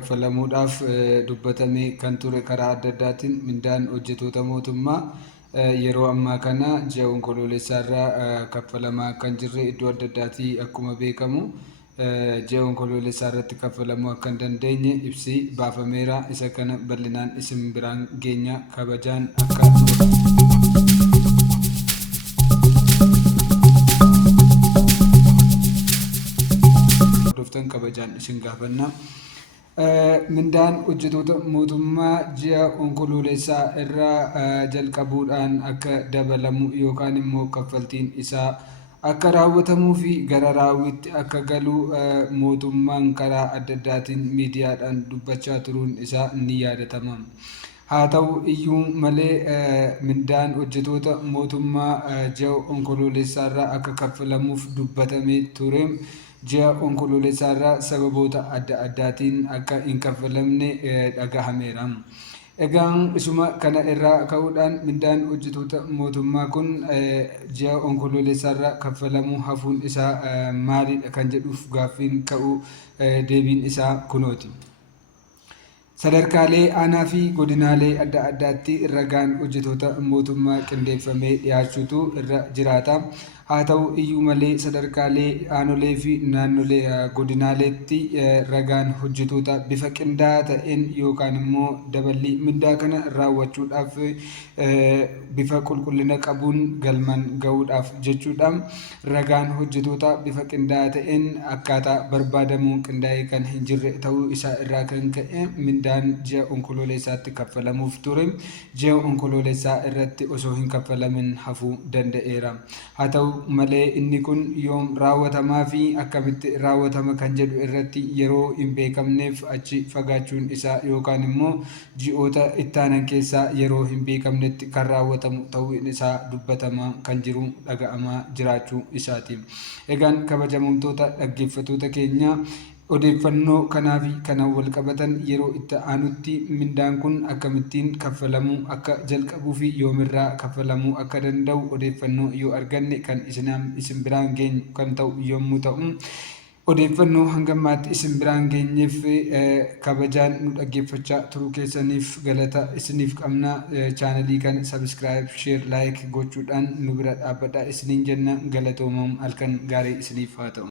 kaffalamuudhaaf dubbatamee kan ture karaa adda addaatiin mindaan hojjettoota mootummaa yeroo ammaa kana ji'a onkoloolessaarraa kaffalamaa kan jirre iddoo adda addaatii akkuma beekamu ji'a onkoloolessaa irratti kaffalamuu akka hin dandeenye ibsi baafameera. Isa kana bal'inaan isin biraan geenya kabajaan akka hordoftan kabajaan isin gaafanna. Mindaan hojjettoota mootummaa ji'a onkoloolessaa irraa jalqabuudhaan akka dabalamu yookaan immoo kaffaltiin isaa akka raawwatamuu fi gara raawwitti akka galu mootummaan karaa adda addaatiin miidiyaadhaan dubbachaa turuun isaa ni yaadatama. Haa ta'u iyyuu malee mindaan hojjettoota mootummaa ji'a onkoloolessaarraa akka kaffalamuuf dubbatamee ture ji'a onkoloolessaarraa sababoota adda addaatiin akka hin kaffalamne dhagahameera. Egaan isuma kana irraa ka'uudhaan mindaan hojjettoota mootummaa kun ji'a onkoloolessaarraa kaffalamuu hafuun isaa maalidha kan jedhuuf gaaffiin ka'u deebiin isaa kunooti. Sadarkaalee aanaa fi godinaalee adda addaatti ragaan hojjettoota mootummaa qindeeffamee dhiyaachuutu irra jiraata. Haa ta'u iyyuu malee sadarkaalee aanolee fi naannolee godinaaleetti ragaan hojjettoota bifa qindaa'aa ta'een yookaan immoo daballii mindaa kana raawwachuudhaaf bifa qulqullina qabuun galmaan ga'uudhaaf jechuudha. Ragaan hojjettoota bifa qindaa'aa ta'een akkaataa barbaadamuun qindaa'ee kan hin jirre ta'uu isaa irraa kan ka'e mindaan ji'a onkoloolessaatti kaffalamuuf ture ji'a onkoloolessaa irratti osoo hin kaffalamin hafuu danda'eera. Haa ta'u malee inni kun yoom raawwatamaa fi akkamitti raawwatama kan jedhu irratti yeroo hin beekamneef achi fagaachuun isaa yookaan immoo ji'oota ittaanan keessaa yeroo hin beekamnetti kan raawwatamu ta'uun isaa dubbatamaa kan jiru dhaga'amaa jiraachuu isaati. Egaan kabajamtoota dhaggeeffattoota keenya odeeffannoo kanaa fi kanaan wal qabatan yeroo itti aanutti mindaan kun akkamittiin kaffalamuu akka jalqabuu fi yoomirraa kaffalamuu akka danda'u odeeffannoo yoo arganne kan isin biraan geenyu kan ta'u yommuu ta'u, odeeffannoo hangammaatti isin biraan geenyeef kabajaan nu dhaggeeffachaa turuu keessaniif galata isiniif qabna. Chaanalii kan sabiskiraayib, sheer, laayik gochuudhaan nu bira dhaabbadhaa isiniin jenna. Galatoomaa halkan gaarii isiniif haa ta'u.